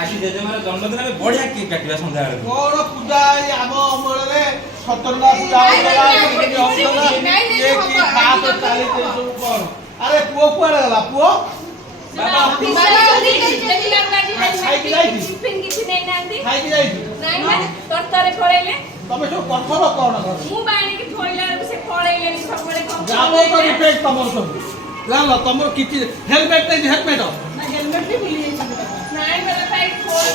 आज जेजेमार जन्मदिन में बढ़िया केक काटिया संध्या कोन पूजा आम अमल रे सतरला पूजा अरे पुओ कुआडे गला पुओ बाबा टिफिन किछि नै नांदी खाइ कि जाई नाही ना तोरे पळेले तमे जो पथर कोन मु बाणी के थोइला से पळेले सबले कम जाबो तो रिपेट तमर सब लालो तमर किछि हेलमेट नै हेलमेट ना हेलमेट भी भूली जाई नाही मेरा पैर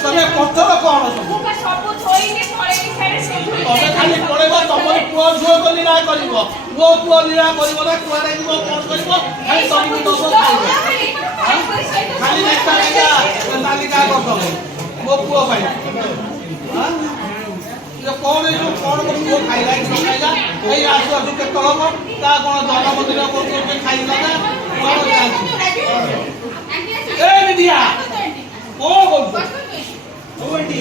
तमे पथर कोन मु का सब थोइले पळेले छाड़े से तमे खाली पळेबो तमर पुओ जो को लीला करिवो वो पुओ लीला करिवो ना कुआडे जीवो कोन करिवो खाली तमि दसो खाइबो खाली नेक्टा लेगा तालिका करतो मो पुओ भाई हां ये कौन है जो कौन को खाइला कि खाइला एई आसु आसु के तलब ता कोन जन्मदिन को के खाइला ना कौन जान ए निदिया ओ बोल ओ एंटी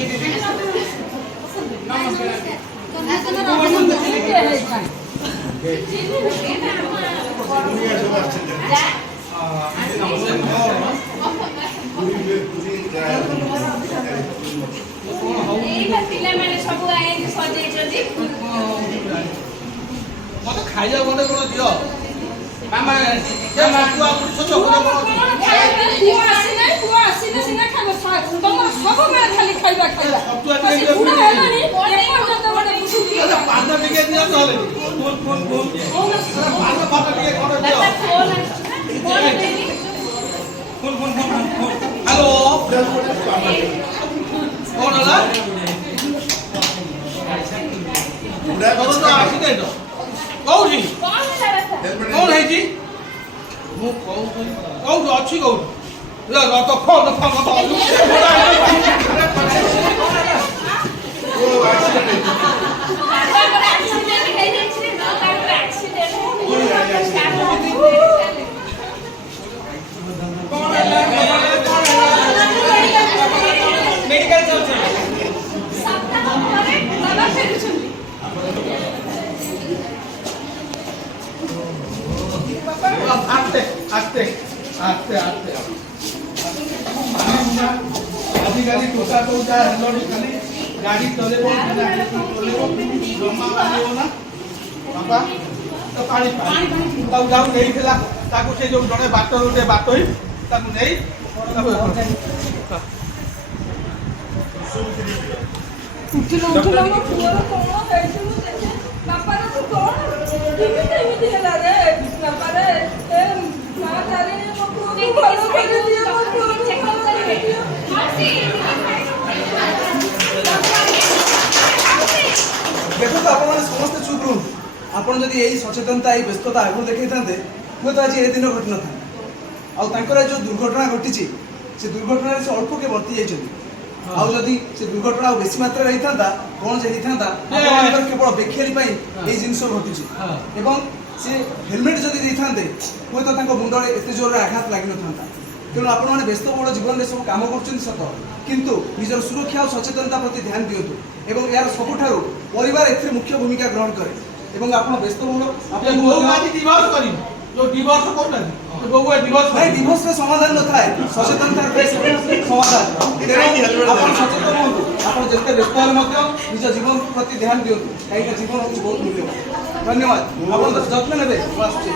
मत खाइला गोटे कोन दियो मामा जे मातुआ छोट छोट पुआ आसी ना सिना खाबो तमर सब मेरा खाली खाइबा खाइबा पुरा हेलानी एक पर्यंत गोटे बुझी अरे पाद बिके दियो तले फोन पाद बिके कोन दियो फोन हेलो कौन होला उडा करो तो आसी दे दो कौजी कौन है जी मु कौन अच्छी कौन ल ल तो फोन मेडिकल जाउछ बाबा फेरुछन्ती आस्ते आस्ते आस्ते आस्ते आजिकाली टोटा तो जा हेलोडी खाली गाड़ी चलेबो जमा मारिबो ना बाबा तो पानी तो जाऊ नहीं थिला ताको से जो जने बाटो रोटे बाटोई ताको नहीं उठिलो उठिलो मो पुअर कोन हेइछु बापा रो कोन केमिति हेला रे ବାପାରେ ଏ ମା ତାରିଣୀ ମୋ ପୁଅକୁ ଭଲ କରିଦିଅ ମୋ ପୁଅକୁ ଭଲ କରିଦିଅ। ଦେଖନ୍ତୁ ଆପଣମାନେ ସମସ୍ତେ ଚୁପ୍ ରୁହନ୍ତୁ। ଆପଣ ଯଦି ଏଇ ସଚେତନତା ଏଇ ବ୍ୟସ୍ତତା ଆଗରୁ ଦେଖେଇଥାନ୍ତେ ହୁଏତ ଆଜି ଏ ଦିନ ଘଟିନଥାନ୍ତା। ଆଉ ତାଙ୍କର ଯେଉଁ ଦୁର୍ଘଟଣା ଘଟିଛି ସେ ଦୁର୍ଘଟଣାରେ ସେ ଅଳ୍ପକେ ବର୍ତ୍ତି ଯାଇଛନ୍ତି। ଆଉ ଯଦି ସେ ଦୁର୍ଘଟଣା ଆଉ ବେଶୀ ମାତ୍ରାରେ ହେଇଥାନ୍ତା କ'ଣ ଯେ ହେଇଥାନ୍ତା ଆପଣମାନଙ୍କର କେବଳ ବେଖେରି ପାଇଁ ଏଇ ଜିନିଷ ଘଟୁଛି। ଏବଂ ସେ ହେଲମେଟ୍ ଯଦି ଦେଇଥାନ୍ତେ ହୁଏତ ତାଙ୍କ ମୁଣ୍ଡରେ ଏତେ ଜୋରରେ ଆଘାତ ଲାଗିନଥାନ୍ତା। ତେଣୁ ଆପଣମାନେ ବ୍ୟସ୍ତବହୁଳ ଜୀବନରେ ସବୁ କାମ କରୁଛନ୍ତି ସତ, କିନ୍ତୁ ନିଜର ସୁରକ୍ଷା ଆଉ ସଚେତନତା ପ୍ରତି ଧ୍ୟାନ ଦିଅନ୍ତୁ। ଏବଂ ଏହାର ସବୁଠାରୁ ପରିବାର ଏଥିରେ ମୁଖ୍ୟ ଭୂମିକା ଗ୍ରହଣ କରେ। ଏବଂ ଆପଣ ବ୍ୟସ୍ତବହୁଳ ଡିଭୋର୍ସ କରିବ ଯୋଉ ଡିଭୋର୍ସ କରୁନାହାନ୍ତି ନାଇଁ, ଡିଭୋର୍ସରେ ସମାଧାନ ନଥାଏ, ସଚେତନତାର ସମାଧାନ। ତେଣୁ ଆପଣ ସଚେତନ ହୁଅନ୍ତୁ। ଆପଣ ଯେତେ ବ୍ୟସ୍ତ ହେଲେ ମଧ୍ୟ ନିଜ ଜୀବନ ପ୍ରତି ଧ୍ୟାନ ଦିଅନ୍ତୁ, କାହିଁକି ଜୀବନ ହେଉଛି ବହୁତ ମୂଲ୍ୟବାନ। ଧନ୍ୟବାଦ। ଆପଣ ଯତ୍ନ ନେବେ। ମୁଁ ଆସୁଛି।